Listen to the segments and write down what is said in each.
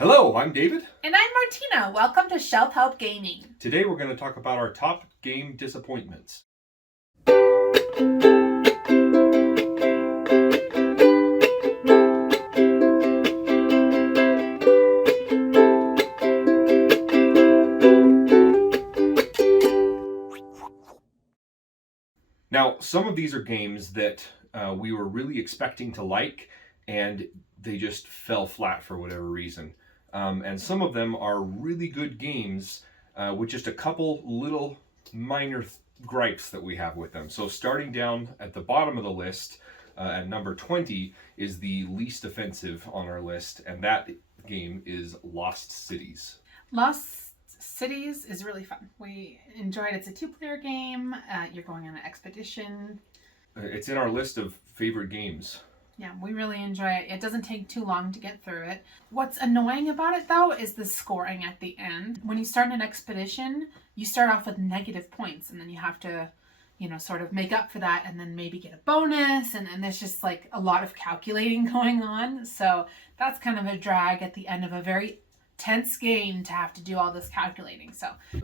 Hello, I'm David. And I'm Martina. Welcome to Shelf Help Gaming. Today we're going to talk about our top game disappointments. Now, some of these are games that we were really expecting to like, and they just fell flat for whatever reason. And some of them are really good games with just a couple little minor gripes that we have with them. So starting down at the bottom of the list, at number 20, is the least offensive on our list, and that game is Lost Cities. Lost Cities is really fun. We enjoyed it. It's a two-player game. You're going on an expedition. It's in our list of favorite games. Yeah, we really enjoy it. It doesn't take too long to get through it. What's annoying about it, though, is the scoring at the end. When you start an expedition, you start off with negative points, and then you have to, sort of make up for that, and then maybe get a bonus, and there's just like a lot of calculating going on. So that's kind of a drag at the end of a very tense game to have to do all this calculating.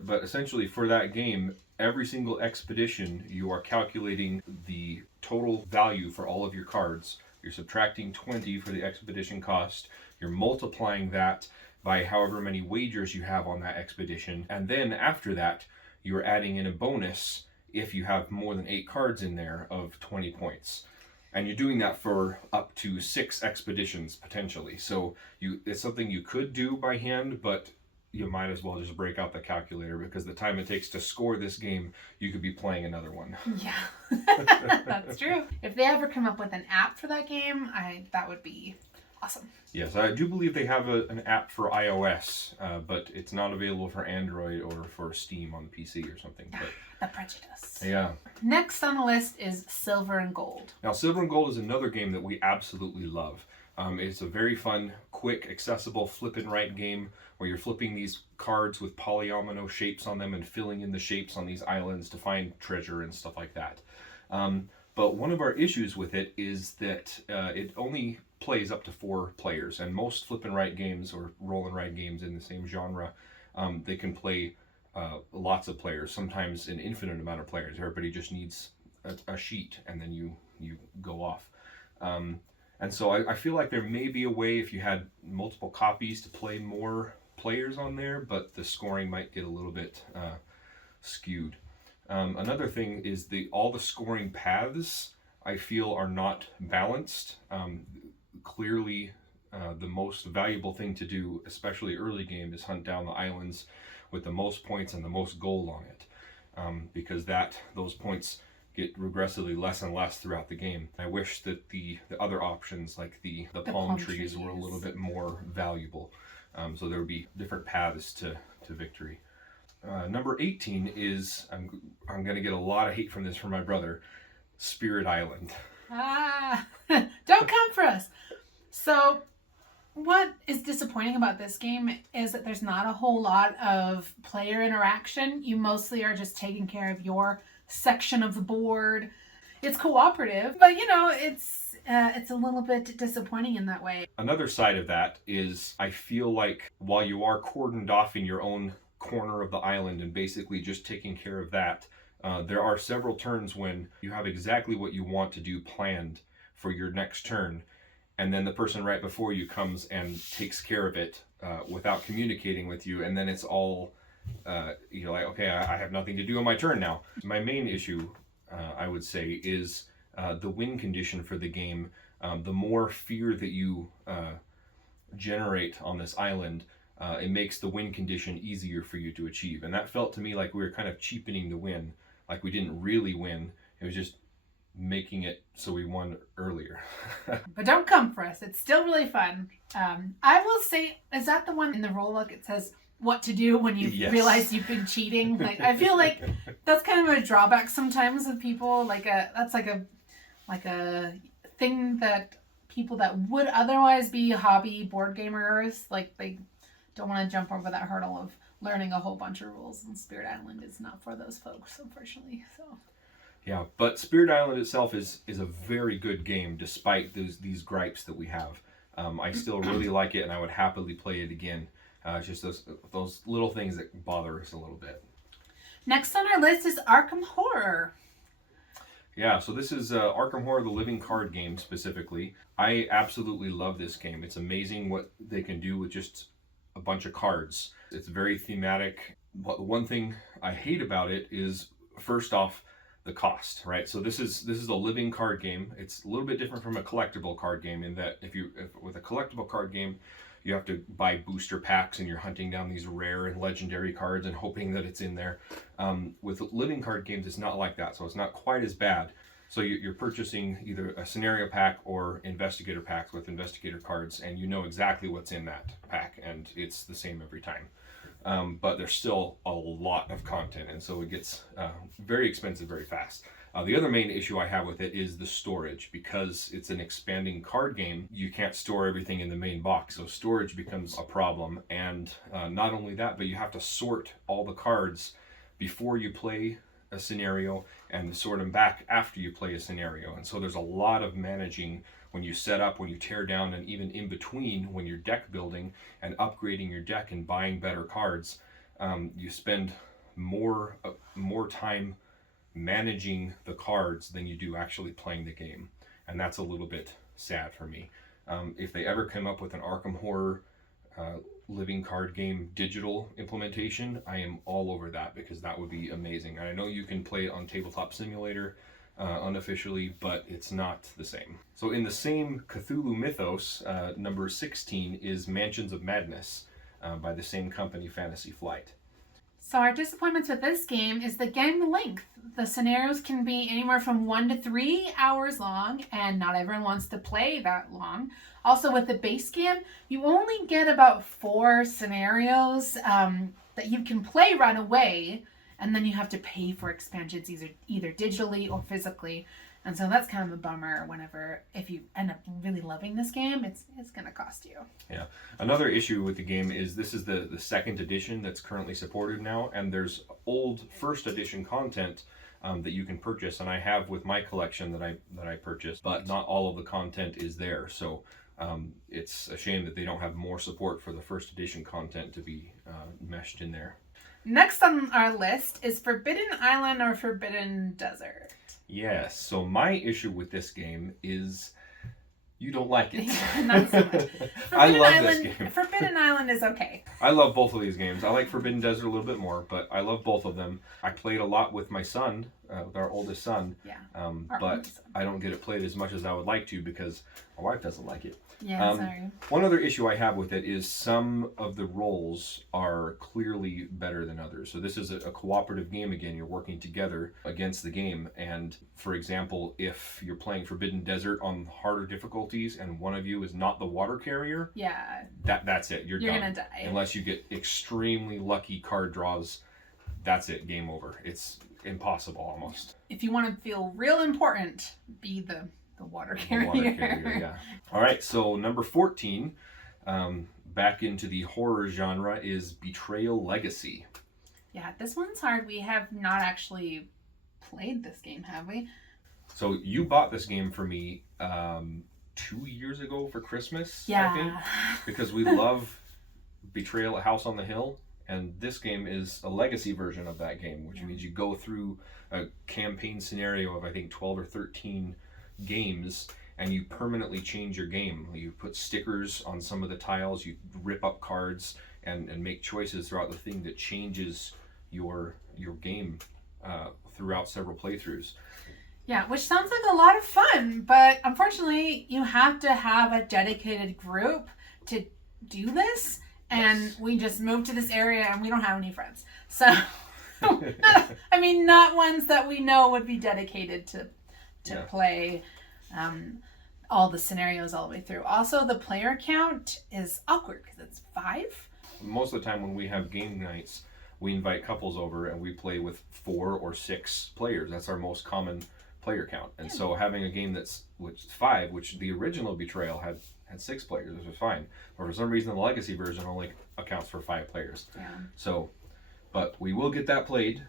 But essentially for that game, every single expedition, you are calculating the total value for all of your cards. You're subtracting 20 for the expedition cost. You're multiplying that by however many wagers you have on that expedition. And then after that, you're adding in a bonus if you have more than 8 cards in there of 20 points. And you're doing that for up to 6 expeditions potentially. So it's something you could do by hand, but you might as well just break out the calculator, because the time it takes to score this game, you could be playing another one. Yeah, that's true. If they ever come up with an app for that game, that would be awesome. Yes, I do believe they have an app for iOS, but it's not available for Android or for Steam on the PC or something. But the prejudice. Yeah. Next on the list is Silver and Gold. Now, Silver and Gold is another game that we absolutely love. It's a very fun, quick, accessible flip and write game where you're flipping these cards with polyomino shapes on them and filling in the shapes on these islands to find treasure and stuff like that. But one of our issues with it is that it only plays up to 4 players, and most flip and write games or roll and write games in the same genre, they can play lots of players, sometimes an infinite amount of players. Everybody just needs a sheet, and then you go off. And so I feel like there may be a way, if you had multiple copies, to play more players on there, but the scoring might get a little bit skewed. Another thing is all the scoring paths, I feel, are not balanced. Clearly, the most valuable thing to do, especially early game, is hunt down the islands with the most points and the most gold on it, because those points get regressively less and less throughout the game. I wish that the other options, like the palm trees, were a little bit more valuable. So there would be different paths to victory. Number 18 is, I'm going to get a lot of hate from this from my brother, Spirit Island. Don't come for us. So what is disappointing about this game is that there's not a whole lot of player interaction. You mostly are just taking care of your section of the board. It's cooperative, but it's a little bit disappointing in that way. Another side of that is, I feel like while you are cordoned off in your own corner of the island and basically just taking care of that, there are several turns when you have exactly what you want to do planned for your next turn, and then the person right before you comes and takes care of it without communicating with you, and then it's all like, okay, I have nothing to do on my turn now. My main issue, I would say, is the win condition for the game. The more fear that you generate on this island, it makes the win condition easier for you to achieve. And that felt to me like we were kind of cheapening the win, like we didn't really win. It was just making it so we won earlier. But don't come for us. It's still really fun. I will say, is that the one in the rulebook? It says what to do when you realize you've been cheating. Like, I feel like that's kind of a drawback sometimes with people. That's like a thing that people that would otherwise be hobby board gamers, like, they don't want to jump over that hurdle of learning a whole bunch of rules. And Spirit Island is not for those folks, unfortunately. So Yeah, but Spirit Island itself is a very good game, despite these gripes that we have. I still really like it, and I would happily play it again. Just those little things that bother us a little bit. Next on our list is Arkham Horror. Yeah, so this is Arkham Horror, the living card game specifically. I absolutely love this game. It's amazing what they can do with just a bunch of cards. It's very thematic. But the one thing I hate about it is, first off, the cost, right? So this is a living card game. It's a little bit different from a collectible card game in that if with a collectible card game, you have to buy booster packs and you're hunting down these rare and legendary cards and hoping that it's in there. With living card games, it's not like that, so it's not quite as bad. So you're purchasing either a scenario pack or investigator packs with investigator cards, and you know exactly what's in that pack, and it's the same every time. But there's still a lot of content, and so it gets very expensive very fast. The other main issue I have with it is the storage. Because it's an expanding card game, you can't store everything in the main box, so storage becomes a problem. And not only that, but you have to sort all the cards before you play a scenario and sort them back after you play a scenario. And so there's a lot of managing when you set up, when you tear down, and even in between when you're deck building and upgrading your deck and buying better cards. You spend more time managing the cards than you do actually playing the game, and that's a little bit sad for me. If they ever come up with an Arkham Horror living card game digital implementation, I am all over that, because that would be amazing. And I know you can play it on Tabletop Simulator unofficially, but it's not the same. So in the same Cthulhu mythos, number 16 is Mansions of Madness by the same company, Fantasy Flight. So our disappointments with this game is the game length. The scenarios can be anywhere from 1 to 3 hours long, and not everyone wants to play that long. Also, with the base game, you only get about 4 scenarios that you can play right away, and then you have to pay for expansions either digitally or physically. And so that's kind of a bummer if you end up really loving this game, it's going to cost you. Yeah. Another issue with the game is this is the second edition that's currently supported now, and there's old first edition content that you can purchase, and I have with my collection that I purchased, but not all of the content is there. So it's a shame that they don't have more support for the first edition content to be meshed in there. Next on our list is Forbidden Island or Forbidden Desert. Yes, so my issue with this game is you don't like it. Not so much. I love this game. Forbidden Island is okay. I love both of these games. I like Forbidden Desert a little bit more, but I love both of them. I played a lot with my son, with our oldest son, but I don't get it played as much as I would like to because my wife doesn't like it. Yeah, sorry. One other issue I have with it is some of the roles are clearly better than others. So this is a cooperative game again. You're working together against the game. And for example, if you're playing Forbidden Desert on harder difficulties and one of you is not the water carrier, that's it. You're done. Gonna die. Unless you get extremely lucky card draws, that's it. Game over. It's impossible almost. If you want to feel real important, be the water carrier. The water carrier, yeah. All right, so number 14, back into the horror genre, is Betrayal Legacy. Yeah, this one's hard. We have not actually played this game, have we? So you bought this game for me 2 years ago for Christmas, yeah. I think, because we love Betrayal: A House on the Hill, and this game is a legacy version of that game, which means you go through a campaign scenario of, I think, 12 or 13 games, and you permanently change your game. You put stickers on some of the tiles, you rip up cards, and make choices throughout the thing that changes your game throughout several playthroughs. Yeah, which sounds like a lot of fun, but unfortunately you have to have a dedicated group to do this, and we just moved to this area and we don't have any friends. So, I mean, not ones that we know would be dedicated to play all the scenarios all the way through. Also, the player count is awkward because it's 5. Most of the time when we have game nights, we invite couples over and we play with 4 or 6 players. That's our most common player count. And so having a game that's 5, which the original Betrayal had 6 players, which was fine. But for some reason the legacy version only accounts for 5 players. Yeah. So, but we will get that played.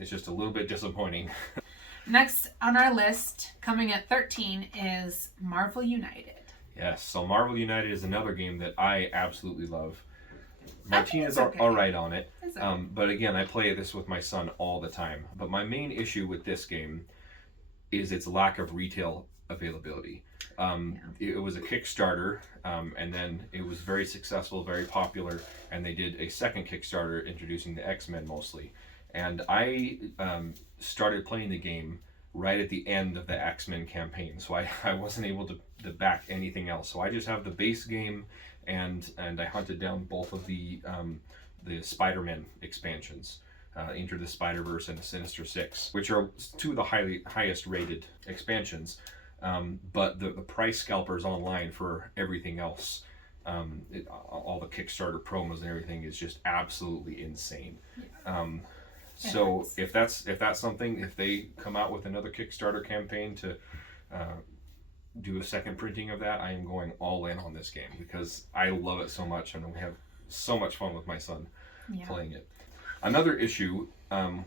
It's just a little bit disappointing. Next on our list, coming at 13, is Marvel United. Yes, so Marvel United is another game that I absolutely love. Martina's okay. all right on it, Okay. but again, I play this with my son all the time. But my main issue with this game is its lack of retail availability. It was a Kickstarter, and then it was very successful, very popular, and they did a second Kickstarter introducing the X-Men mostly. And I started playing the game right at the end of the X-Men campaign, so I wasn't able to back anything else. So I just have the base game, and I hunted down both of the Spider-Man expansions. Into the Spider-Verse and Sinister Six, which are two of the highest rated expansions. But the price scalpers online for everything else, all the Kickstarter promos and everything is just absolutely insane. So if that's something, if they come out with another Kickstarter campaign to do a second printing of that, I am going all in on this game because I love it so much and we have so much fun with my son playing it. Another issue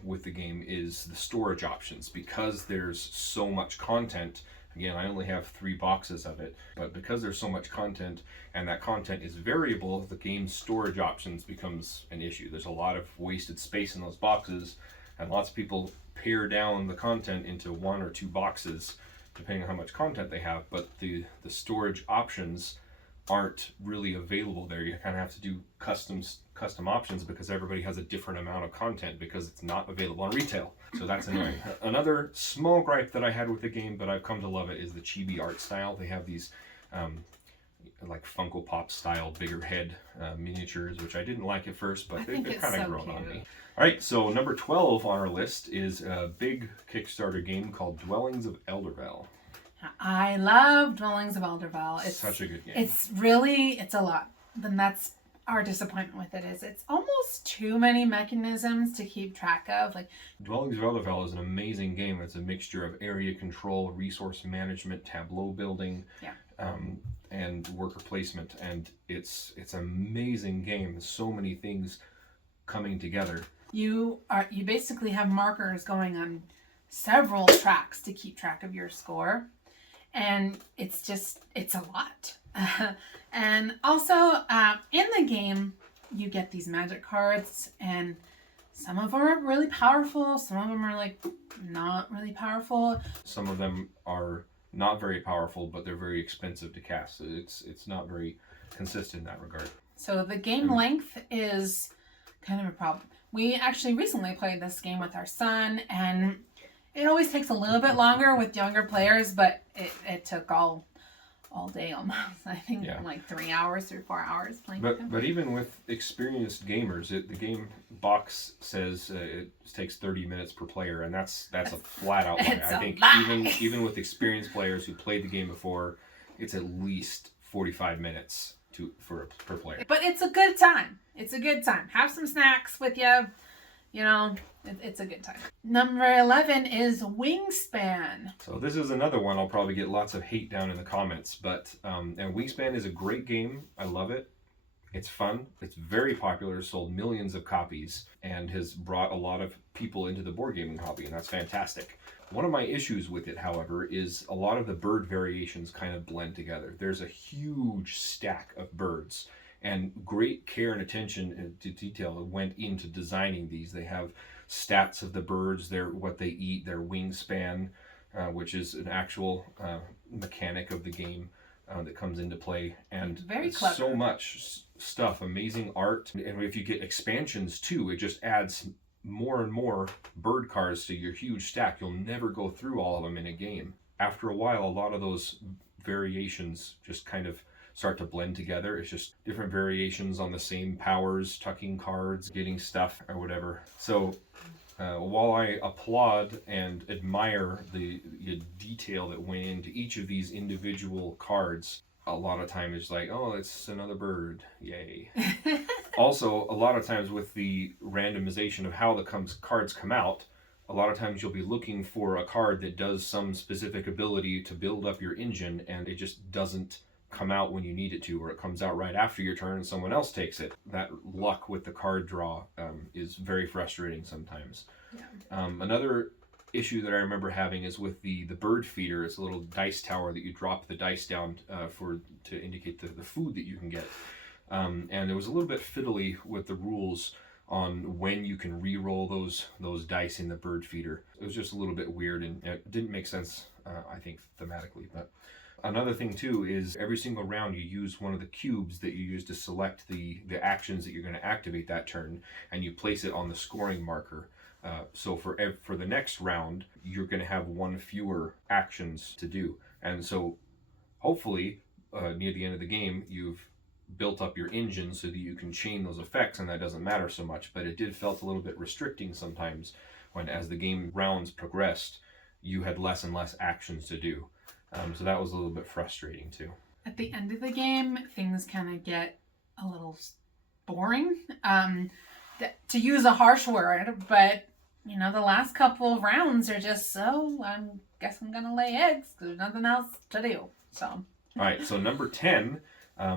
with the game is the storage options. Because there's so much content, again, I only have 3 boxes of it, but because there's so much content and that content is variable, the game's storage options becomes an issue. There's a lot of wasted space in those boxes, and lots of people pare down the content into 1 or 2 boxes, depending on how much content they have, but the storage options aren't really available there. You kind of have to do custom options because everybody has a different amount of content because it's not available on retail. So that's annoying. Another small gripe that I had with the game, but I've come to love it, is the chibi art style. They have these like Funko Pop style bigger head miniatures, which I didn't like at first, but they've kind of grown on me. All right, so number 12 on our list is a big Kickstarter game called Dwellings of Eldervale. I love Dwellings of Eldervale. It's such a good game. It's a lot. Then that's our disappointment with it, is it's almost too many mechanisms to keep track of. Like Dwellings of Eldervale is an amazing game. It's a mixture of area control, resource management, tableau building, and worker placement, and it's an amazing game. There's so many things coming together. You basically have markers going on several tracks to keep track of your score. And it's a lot. And also, in the game, you get these magic cards, and some of them are really powerful. Some of them are like not really powerful. Some of them are not very powerful, but they're very expensive to cast. So it's not very consistent in that regard. So the game length is kind of a problem. We actually recently played this game with our son, and it always takes a little bit longer with younger players, but it took all day almost. I think like 3 hours or 4 hours playing. But even with experienced gamers, the game box says it takes 30 minutes per player, and that's a flat out lie. I think even with experienced players who played the game before, it's at least 45 minutes per player. But it's a good time. It's a good time. Have some snacks with you. You know, it's a good time. Number 11 is Wingspan. So this is another one I'll probably get lots of hate down in the comments, but and Wingspan is a great game. I love it. It's fun. It's very popular, sold millions of copies, and has brought a lot of people into the board gaming hobby, and that's fantastic. One of my issues with it, however, is a lot of the bird variations kind of blend together. There's a huge stack of birds, and great care and attention to detail went into designing these. They have stats of the birds, what they eat, their wingspan, which is an actual mechanic of the game that comes into play, and very clever. So much stuff, amazing art, and if you get expansions too, it just adds more and more bird cards to your huge stack. You'll never go through all of them in a game. After a while, a lot of those variations just kind of start to blend together. It's just different variations on the same powers, tucking cards, getting stuff, or whatever. So while I applaud and admire the detail that went into each of these individual cards, a lot of time it's like, oh, it's another bird, yay. Also, a lot of times with the randomization of how the cards come out, a lot of times you'll be looking for a card that does some specific ability to build up your engine, and it just doesn't come out when you need it to, or it comes out right after your turn and someone else takes it. That luck with the card draw is very frustrating sometimes. Another issue that I remember having is with the bird feeder. It's a little dice tower that you drop the dice down to indicate the food that you can get. And there was a little bit fiddly with the rules on when you can re-roll those dice in the bird feeder. It was just a little bit weird, and it didn't make sense, I think, thematically. But another thing too is every single round you use one of the cubes that you use to select the actions that you're going to activate that turn, and you place it on the scoring marker. So for the next round, you're going to have one fewer actions to do, and so hopefully near the end of the game you've built up your engine so that you can chain those effects, and that doesn't matter so much. But it did felt a little bit restricting sometimes when, as the game rounds progressed, you had less and less actions to do. So that was a little bit frustrating too. At the end of the game, things kind of get a little boring. To use a harsh word, but the last couple of rounds are just I guess I'm gonna lay eggs because there's nothing else to do. So. All right. So number 10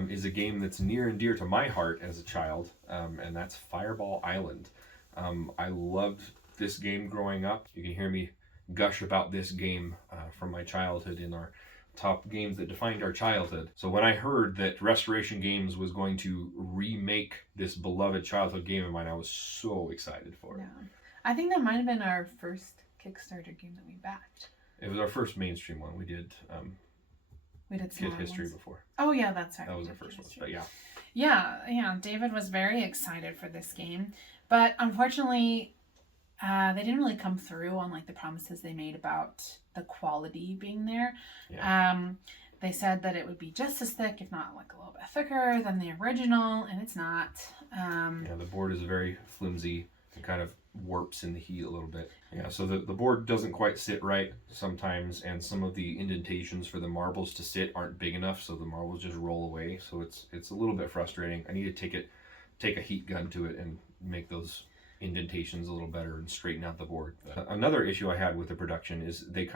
is a game that's near and dear to my heart as a child, and that's Fireball Island. I loved this game growing up. You can hear me gush about this game from my childhood in our top games that defined our childhood. So when I heard that Restoration Games was going to remake this beloved childhood game of mine, I was so excited for it. Yeah. I think that might have been our first Kickstarter game that we backed. It was our first mainstream one. We did Kid History before. Oh yeah, that's right. That was our first one, but yeah. Yeah, David was very excited for this game, but unfortunately, they didn't really come through on like the promises they made about the quality being there. Yeah. They said that it would be just as thick, if not like a little bit thicker than the original, and it's not. Yeah, the board is very flimsy and kind of warps in the heat a little bit. Yeah, so the board doesn't quite sit right sometimes, and some of the indentations for the marbles to sit aren't big enough, so the marbles just roll away. So it's a little bit frustrating. I need to take a heat gun to it and make those indentations a little better and straighten out the board. Another issue I had with the production is they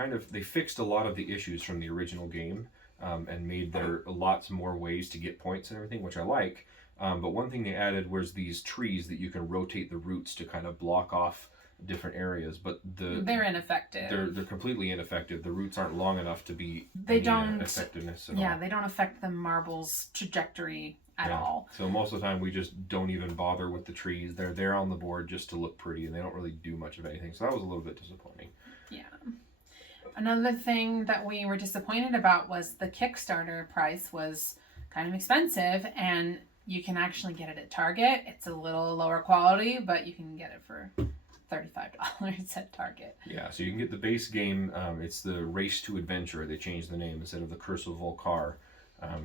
fixed a lot of the issues from the original game, and made there lots more ways to get points and everything, which I like. But one thing they added was these trees that you can rotate the roots to kind of block off different areas, but they're ineffective. They're completely ineffective. The roots aren't long enough to be effectiveness at all. They don't affect the marble's trajectory at all. So most of the time we just don't even bother with the trees. They're there on the board just to look pretty, and they don't really do much of anything. So that was a little bit disappointing. Yeah. Another thing that we were disappointed about was the Kickstarter price was kind of expensive, and you can actually get it at Target. It's a little lower quality, but you can get it for $35 at Target. Yeah, so you can get the base game. It's the Race to Adventure. They changed the name instead of the Curse of Volcar.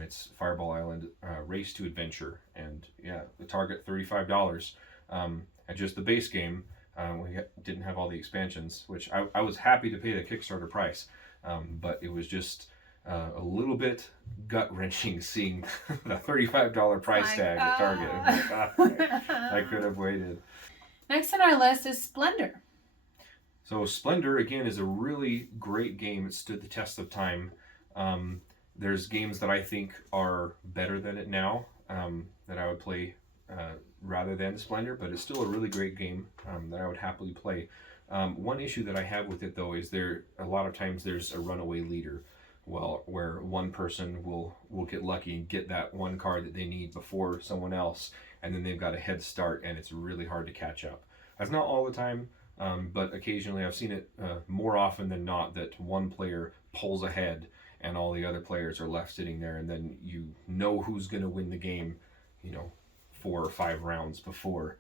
It's Fireball Island Race to Adventure. And yeah, the Target, $35. And just the base game. We didn't have all the expansions, which I was happy to pay the Kickstarter price. But it was just a little bit gut-wrenching seeing the $35 price tag at Target. I could have waited. Next on our list is Splendor. So Splendor, again, is a really great game. It stood the test of time. There's games that I think are better than it now, that I would play rather than Splendor, but it's still a really great game that I would happily play. One issue that I have with it, though, is a lot of times there's a runaway leader. Well, where one person will get lucky and get that one card that they need before someone else, and then they've got a head start, and it's really hard to catch up. That's not all the time, but occasionally I've seen it more often than not that one player pulls ahead and all the other players are left sitting there, and then you know who's going to win the game, 4 or 5 rounds before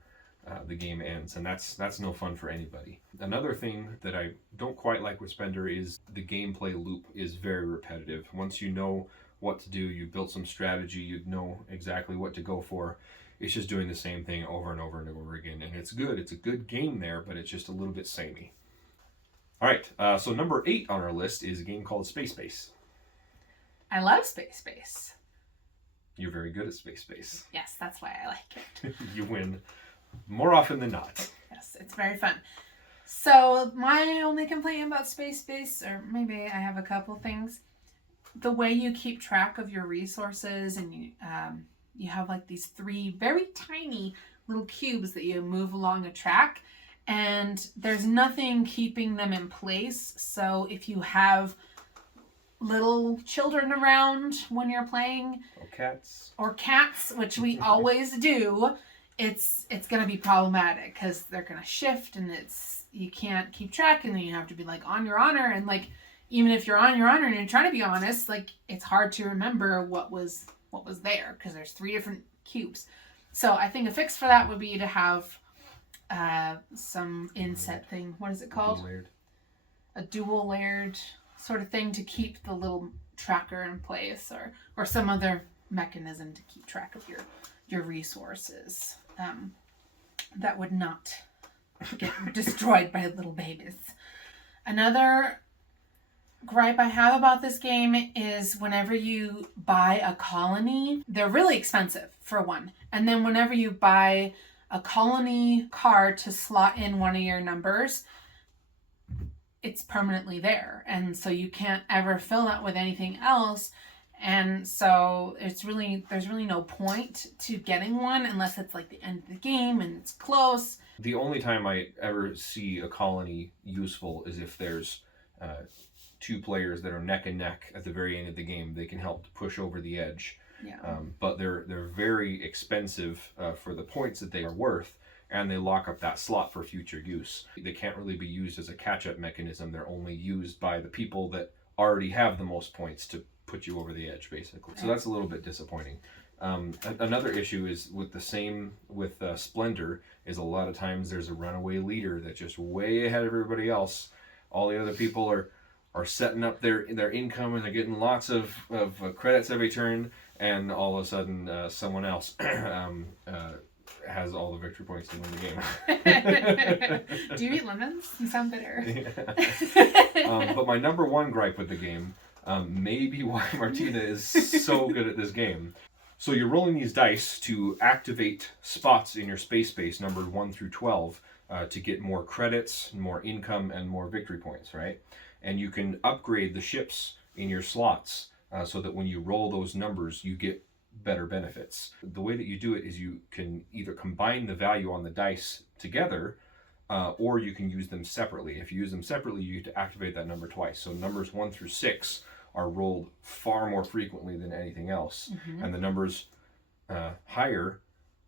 the game ends, and that's no fun for anybody. Another thing that I don't quite like with Splendor is the gameplay loop is very repetitive. Once you know what to do, you've built some strategy, you know exactly what to go for. It's just doing the same thing over and over and over again, and it's good. It's a good game there, but it's just a little bit samey. All right, so number 8 on our list is a game called Space Base. I love Space Base. You're very good at Space Base. Yes, that's why I like it. You win more often than not. Yes, it's very fun. So my only complaint about Space Base, or maybe I have a couple things, the way you keep track of your resources, and you have like these 3 very tiny little cubes that you move along a track, and there's nothing keeping them in place. So if you have little children around when you're playing, or cats, which we always do, it's going to be problematic because they're going to shift, and you can't keep track, and then you have to be like on your honor, and like even if you're on your honor and you're trying to be honest, like it's hard to remember what was there because there's 3 different cubes. So I think a fix for that would be to have some inset thing. What is it called? A dual layered sort of thing to keep the little tracker in place, or some other mechanism to keep track of your resources that would not get destroyed by little babies. Another gripe I have about this game is whenever you buy a colony, they're really expensive for one. And then whenever you buy a colony card to slot in one of your numbers, it's permanently there. And so you can't ever fill that with anything else. And so there's really no point to getting one unless it's like the end of the game and it's close. The only time I ever see a colony useful is if there's 2 players that are neck and neck at the very end of the game. They can help to push over the edge. Yeah. But they're very expensive for the points that they are worth, and they lock up that slot for future use. They can't really be used as a catch-up mechanism. They're only used by the people that already have the most points to put you over the edge, basically. So that's a little bit disappointing. Another issue is with Splendor is a lot of times there's a runaway leader that's just way ahead of everybody else. All the other people are setting up their income, and they're getting lots of credits every turn, and all of a sudden someone else has all the victory points to win the game. Do you eat lemons? You sound bitter. Yeah. But my number one gripe with the game, maybe why Martina is so good at this game. So you're rolling these dice to activate spots in your space base numbered 1 through 12 to get more credits, more income, and more victory points, right? And you can upgrade the ships in your slots so that when you roll those numbers, you get better benefits. The way that you do it is you can either combine the value on the dice together, or you can use them separately. If you use them separately, you get to activate that number twice. So numbers 1 through 6 are rolled far more frequently than anything else. Mm-hmm. And the numbers higher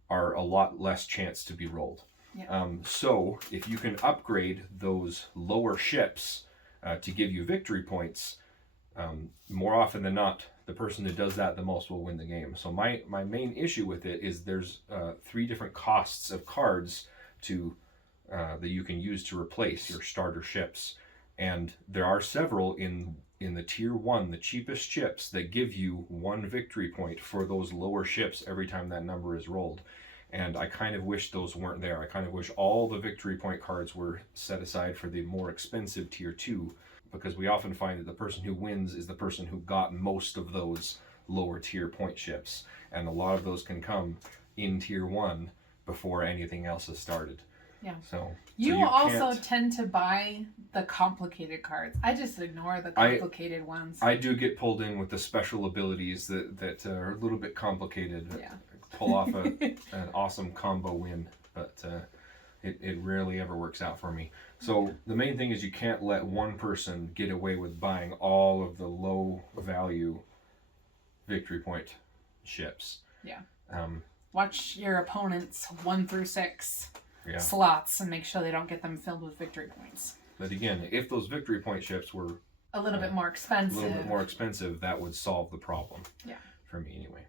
are a lot less chance to be rolled. Yeah. So if you can upgrade those lower ships to give you victory points, more often than not, the person who does that the most will win the game. So my main issue with it is there's 3 different costs of cards that you can use to replace your starter ships. And there are several in the tier 1, the cheapest ships, that give you 1 victory point for those lower ships every time that number is rolled. And I kind of wish those weren't there. I kind of wish all the victory point cards were set aside for the more expensive tier 2, because we often find that the person who wins is the person who got most of those lower tier point ships. And a lot of those can come in tier 1 before anything else has started. Yeah. So you also tend to buy the complicated cards. I just ignore the complicated ones. I do get pulled in with the special abilities that are a little bit complicated. Yeah. Pull off an awesome combo win, but it rarely ever works out for me. So the main thing is you can't let one person get away with buying all of the low value victory point ships. Yeah. Watch your opponents 1 through 6 yeah. slots and make sure they don't get them filled with victory points. But again, if those victory point ships were a little bit more expensive, that would solve the problem. Yeah. For me anyway.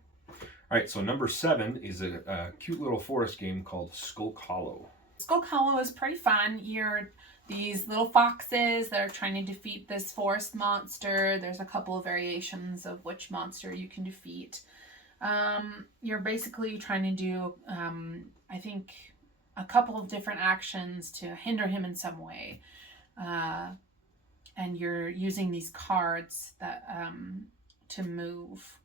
All right, so number 7 is a cute little forest game called Skulk Hollow. Skulk Hollow is pretty fun. You're these little foxes that are trying to defeat this forest monster. There's a couple of variations of which monster you can defeat. You're basically trying to do, I think, a couple of different actions to hinder him in some way. And you're using these cards that to move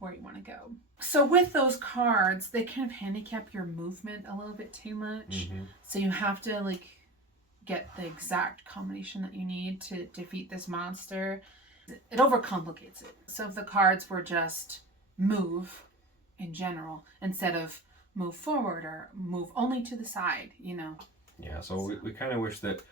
where you want to go. So with those cards, they kind of handicap your movement a little bit too much. Mm-hmm. So you have to get the exact combination that you need to defeat this monster. It overcomplicates it. So if the cards were just move in general, instead of move forward or move only to the side, Yeah, so we kind of wish that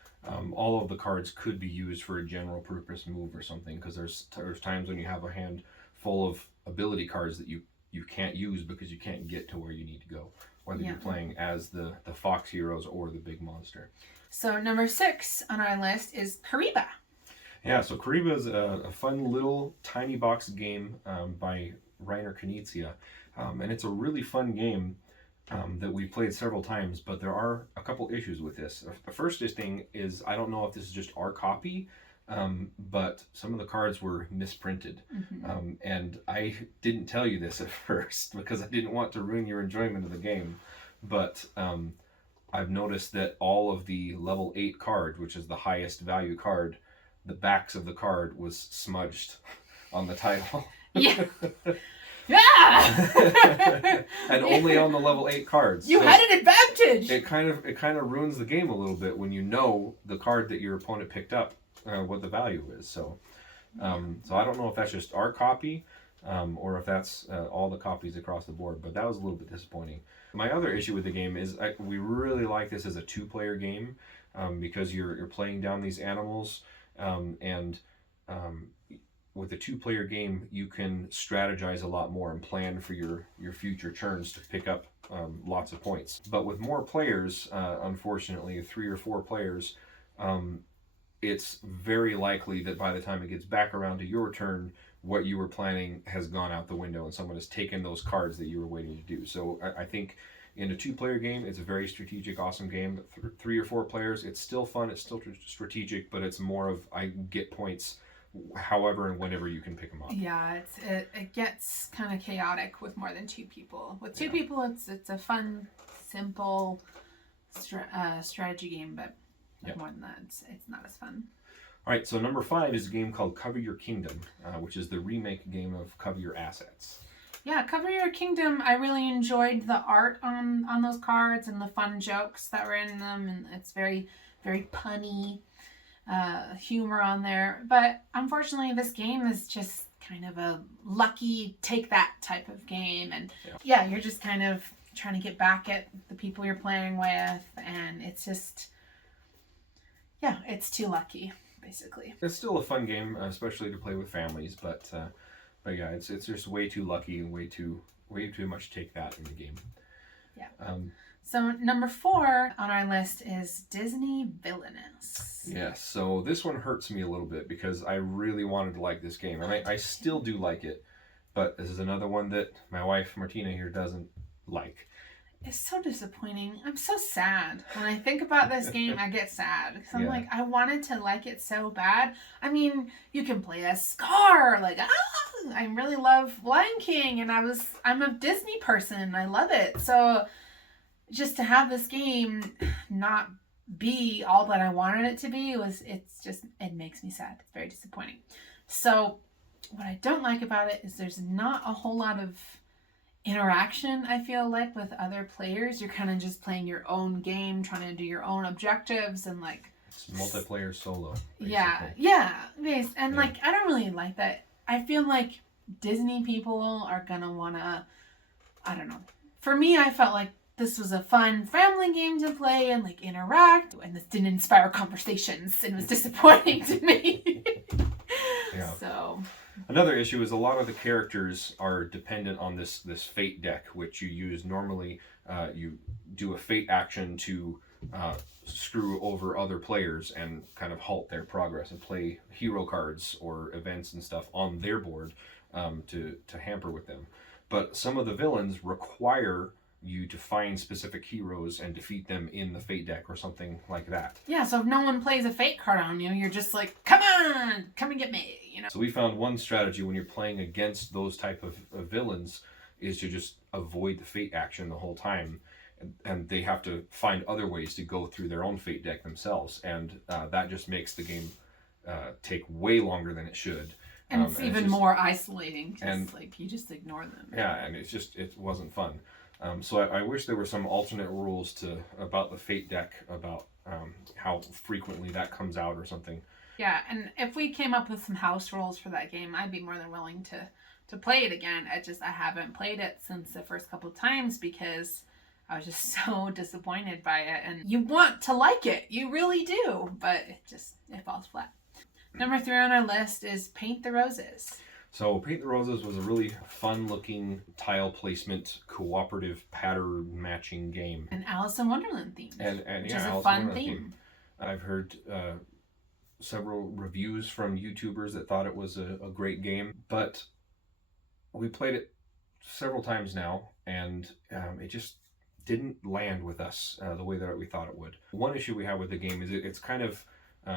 all of the cards could be used for a general purpose move or something, because there's times when you have a hand full of ability cards that you can't use because you can't get to where you need to go, whether you're playing as the fox heroes or the big monster. So number 6 on our list is Kariba. Yeah, so Kariba is a fun little tiny box game by Reiner Knizia, and it's a really fun game that we played several times, but there are a couple issues with this. The first thing is, I don't know if this is just our copy, but some of the cards were misprinted. And I didn't tell you this at first because I didn't want to ruin your enjoyment of the game, but I've noticed that all of the level 8 cards, which is the highest value card, the backs of the card was smudged on the title. Yeah. Yeah. And only on the level 8 cards. You had an advantage. It kind of ruins the game a little bit when you know the card that your opponent picked up, what the value is. So I don't know if that's just our copy, or if that's all the copies across the board. But that was a little bit disappointing. My other issue with the game is we really like this as a 2-player game, because you're playing down these animals, and with a 2-player game, you can strategize a lot more and plan for your future turns to pick up lots of points. But with more players, unfortunately, 3 or 4 players, it's very likely that by the time it gets back around to your turn, what you were planning has gone out the window and someone has taken those cards that you were waiting to do. So I think in a 2-player game, it's a very strategic, awesome game. 3 or 4 players, it's still fun, it's still strategic, but it's more of, I get points however and whenever you can pick them up. Yeah, it gets kind of chaotic with more than 2 people. With 2 people, it's a fun, simple strategy game, but more than that, it's not as fun. All right, so number 5 is a game called Cover Your Kingdom, which is the remake game of Cover Your Assets. Yeah, Cover Your Kingdom, I really enjoyed the art on those cards and the fun jokes that were in them, and it's very, very punny. Humor on there, but unfortunately this game is just kind of a lucky take that type of game, and you're just kind of trying to get back at the people you're playing with, and it's just it's too lucky, basically. It's still a fun game, especially to play with families, but yeah, it's just way too lucky and way too much take that in the game. So number 4 on our list is Disney Villainous. Yes, so this one hurts me a little bit because I really wanted to like this game, and I still do like it, but this is another one that my wife Martina here doesn't like. It's so disappointing. I'm so sad. When I think about this game, I get sad. Because I'm like, I wanted to like it so bad. I mean, you can play as Scar. Like, I really love Lion King, and I'm a Disney person. I love it. So just to have this game not be all that I wanted it to be, it makes me sad. It's very disappointing. So what I don't like about it is there's not a whole lot of interaction, I feel like, with other players. You're kind of just playing your own game, trying to do your own objectives, and like it's multiplayer solo, basically. And like I don't really like that. I feel like Disney people are gonna wanna, I don't know. For me, I felt like this was a fun family game to play and like interact, and this didn't inspire conversations, and it was disappointing to me. So another issue is a lot of the characters are dependent on this fate deck, which you use normally. You do a fate action to screw over other players and kind of halt their progress, and play hero cards or events and stuff on their board to hamper with them. But some of the villains require you to find specific heroes and defeat them in the fate deck or something like that. Yeah, so if no one plays a fate card on you, you're just like, come on, come and get me, you know? So we found one strategy when you're playing against those type of villains is to just avoid the fate action the whole time, and they have to find other ways to go through their own fate deck themselves, and that just makes the game take way longer than it should. And it's even more isolating, because like you just ignore them. Yeah, and it wasn't fun. So I wish there were some alternate rules about the fate deck, about how frequently that comes out or something. Yeah, and if we came up with some house rules for that game, I'd be more than willing to play it again. I haven't played it since the first couple of times because I was just so disappointed by it. And you want to like it. You really do. But it falls flat. Number 3 on our list is Paint the Roses. So Paint the Roses was a really fun-looking tile placement, cooperative pattern matching game. An Alice in Wonderland theme. Which is a Alice fun theme. I've heard several reviews from YouTubers that thought it was a great game, but we played it several times now, and it just didn't land with us the way that we thought it would. One issue we have with the game is it's kind of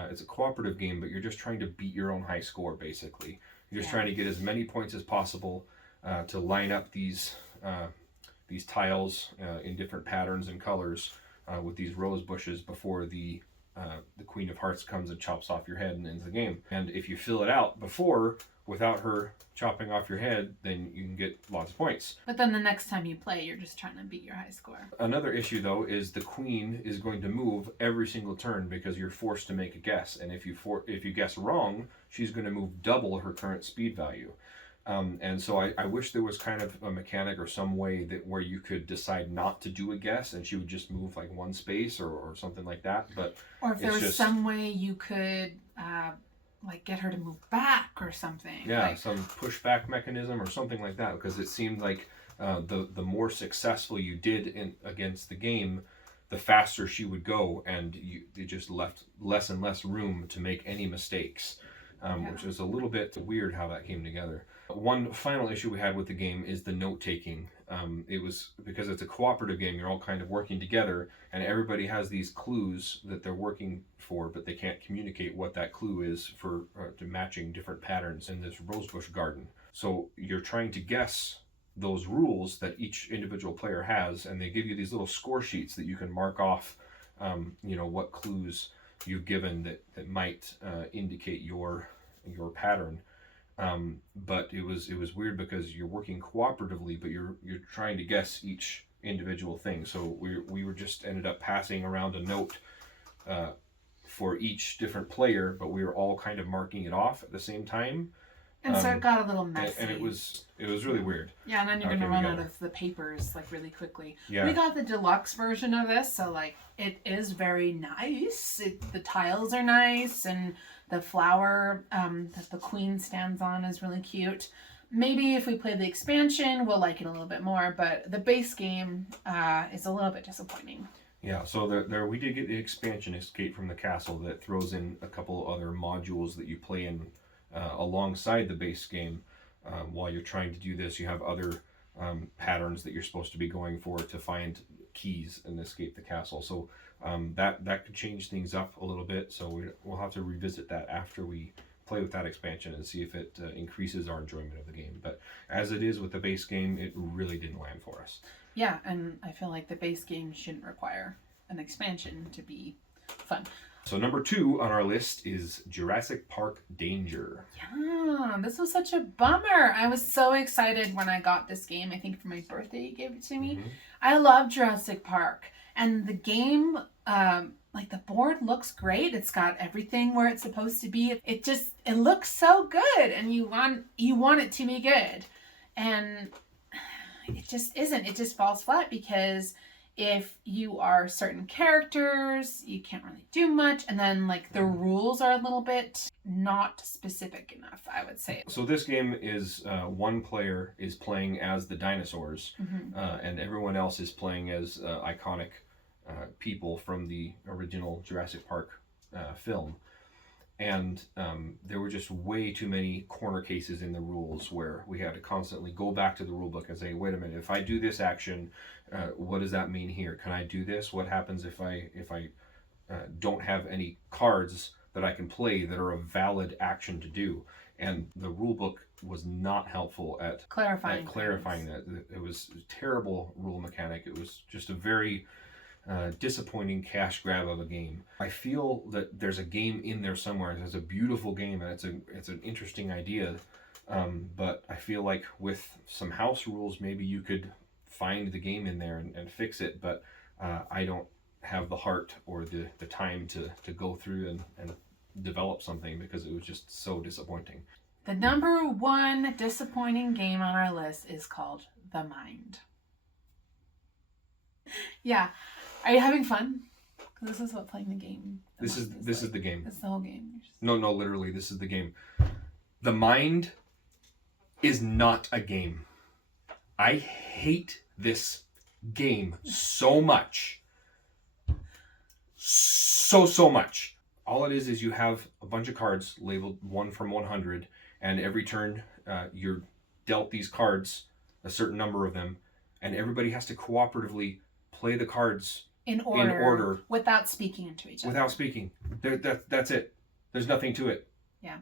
it's a cooperative game, but you're just trying to beat your own high score, basically. You're just trying to get as many points as possible to line up these tiles in different patterns and colors with these rose bushes before the Queen of Hearts comes and chops off your head and ends the game. And if you fill it out before, without her chopping off your head, then you can get lots of points. But then the next time you play, you're just trying to beat your high score. Another issue, though, is the queen is going to move every single turn because you're forced to make a guess. And if you guess wrong, she's going to move double her current speed value. And so I wish there was kind of a mechanic or some way that where you could decide not to do a guess and she would just move like one space or something like that. But or if there was some way you could like get her to move back or something. Yeah, like some pushback mechanism or something like that, because it seemed like the more successful you did against the game, the faster she would go, and it just left less and less room to make any mistakes, which is a little bit weird how that came together. One final issue we had with the game is the note-taking. It was because it's a cooperative game, you're all kind of working together, and everybody has these clues that they're working for, but they can't communicate what that clue is for to matching different patterns in this rosebush garden. So you're trying to guess those rules that each individual player has, and they give you these little score sheets that you can mark off, what clues you've given that might indicate your pattern. But it was weird because you're working cooperatively, but you're trying to guess each individual thing. So we were just ended up passing around a note for each different player, but we were all kind of marking it off at the same time. And so it got a little messy. And it was really weird. Yeah, and then you're going to run out of the papers like really quickly. Yeah. We got the deluxe version of this, so like it is very nice. The tiles are nice, and the flower that the queen stands on is really cute. Maybe if we play the expansion, we'll like it a little bit more, but the base game is a little bit disappointing. Yeah, so there we did get the expansion, Escape from the Castle, that throws in a couple other modules that you play in alongside the base game. While you're trying to do this, you have other patterns that you're supposed to be going for to find keys and escape the castle. So that could change things up a little bit. So we'll have to revisit that after we play with that expansion and see if it increases our enjoyment of the game. But as it is with the base game, it really didn't land for us. Yeah, and I feel like the base game shouldn't require an expansion to be fun. So number 2 on our list is Jurassic Park Danger. Yeah, this was such a bummer. I was so excited when I got this game. I think for my birthday you gave it to me. Mm-hmm. I love Jurassic Park. And the game, the board looks great. It's got everything where it's supposed to be. It looks so good, and you want it to be good. And it just isn't. It just falls flat because if you are certain characters, you can't really do much. And then the rules are a little bit not specific enough, I would say. So this game is one player is playing as the dinosaurs, mm-hmm. And everyone else is playing as iconic people from the original Jurassic Park film. And there were just way too many corner cases in the rules where we had to constantly go back to the rule book and say, wait a minute, if I do this action, what does that mean here? Can I do this? What happens if I don't have any cards that I can play that are a valid action to do? And the rule book was not helpful at clarifying that. It was a terrible rule mechanic. It was just a very disappointing cash grab of a game. I feel that there's a game in there somewhere. It's a beautiful game and it's an interesting idea, but I feel like with some house rules maybe you could find the game in there and fix it, but I don't have the heart or the time to go through and develop something because it was just so disappointing. The number 1 disappointing game on our list is called The Mind. Yeah. Are you having fun? This is what playing the game. This is the game. It's the whole game. No, literally, this is the game. The mind is not a game. I hate this game so much. So much. All it is you have a bunch of cards labeled 1 from 100, and every turn you're dealt these cards, a certain number of them, and everybody has to cooperatively play the cards in order without speaking into each other. Without speaking. That's it. There's nothing to it. Yeah.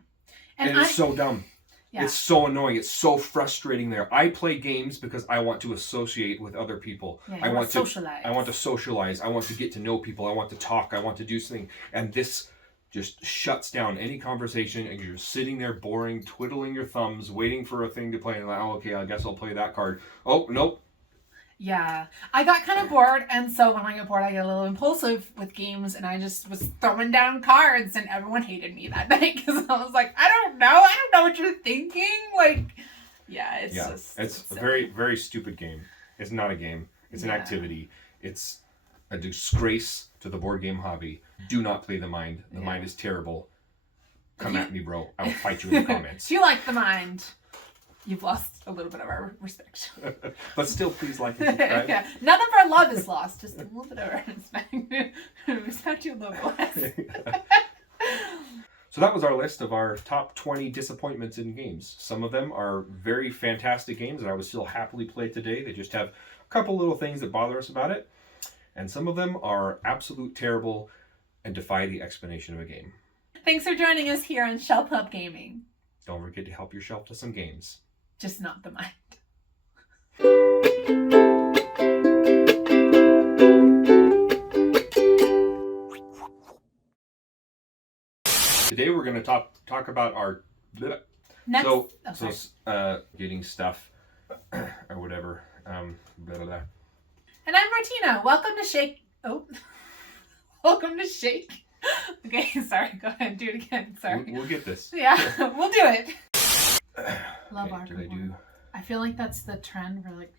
And it's so dumb. Yeah. It's so annoying. It's so frustrating there. I play games because I want to associate with other people. Yeah, I want to socialize. I want to socialize. I want to get to know people. I want to talk. I want to do something. And this just shuts down any conversation, and you're sitting there boring, twiddling your thumbs, waiting for a thing to play, and like, oh, okay, I guess I'll play that card. Oh, nope. Yeah, I got kind of bored, and so when I get bored, I get a little impulsive with games, and I just was throwing down cards, and everyone hated me that night because I was like, I don't know what you're thinking. Like, yeah, it's a very, very stupid game. It's not a game. It's an activity. It's a disgrace to the board game hobby. Do not play the mind. The mind is terrible. Come at me, bro. I will fight you in the comments. If you like the mind, you've lost a little bit of our respect. But still, please like and subscribe. Yeah. None of our love is lost. Just a little bit of our respect. Respect you a little less. So that was our list of our top 20 disappointments in games. Some of them are very fantastic games that I would still happily play today. They just have a couple little things that bother us about it. And some of them are absolute terrible and defy the explanation of a game. Thanks for joining us here on Shelf Hub Gaming. Don't forget to help yourself to some games. Just not the mind. Today we're going to talk about our getting stuff or whatever. And I'm Martina. Welcome to Shake. Oh, welcome to Shake. Okay, sorry. Go ahead. Do it again. Sorry. We'll get this. Yeah, we'll do it. Love Arkham Horror. I feel like that's the trend for like,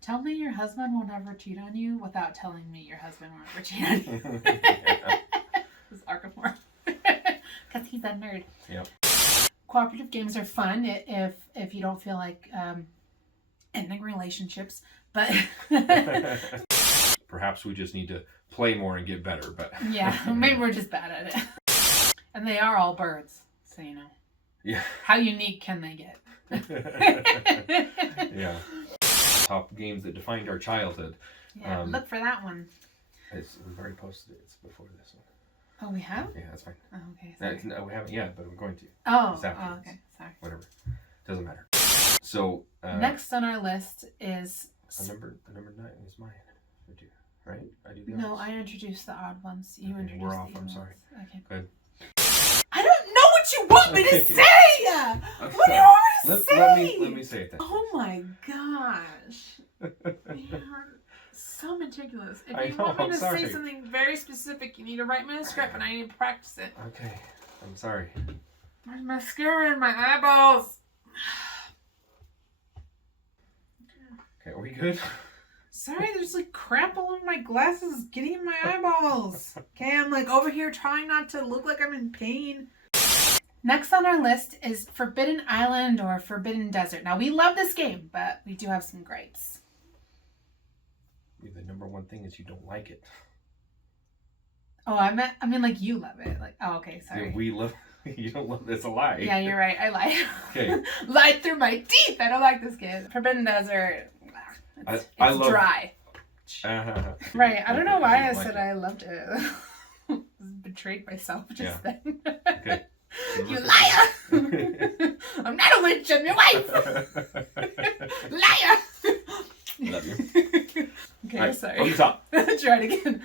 tell me your husband won't ever cheat on you without telling me your husband won't ever cheat on you. This is Arkham Horror. Because he's a nerd. Yep. Cooperative games are fun if you don't feel like ending relationships, but perhaps we just need to play more and get better. But yeah, maybe we're just bad at it. And they are all birds, so you know. Yeah. How unique can they get? Yeah. Top games that defined our childhood. Yeah, look for that one. We've already posted it. It's before this one. Oh, we have? Yeah, that's fine. Oh, okay. Sorry. No, we haven't yet, but we're going to. Oh, okay. Sorry. Whatever. Doesn't matter. So next on our list is number 9 is mine. Right? I do the No, others. I introduced the odd ones. You okay, introduced we're off. the I'm ones. sorry. Okay. Go ahead. I don't know what you want me to say. What do you want me to say? Let me say it then. Oh my gosh. You're so meticulous. If you want me to say something very specific, you need to write me a script and I need to practice it. Okay. I'm sorry. There's mascara in my eyeballs. Okay, are we good? Sorry, there's like crap all over my glasses getting in my eyeballs. Okay, I'm like over here trying not to look like I'm in pain. Next on our list is Forbidden Island or Forbidden Desert. Now, we love this game, but we do have some gripes. The number one thing is you don't like it. Oh, I mean, like, you love it. Like, oh, okay, sorry. Yeah, we love you don't love it's a lie. Yeah, you're right. I lied. Okay. Lied through my teeth. I don't like this game. Forbidden Desert. It's dry. Right. I don't know why I said I loved it. I betrayed myself just then. Okay. You liar! I'm not a witch, I'm your wife! Liar! Love you. Okay, right, sorry. from the top. Try it again.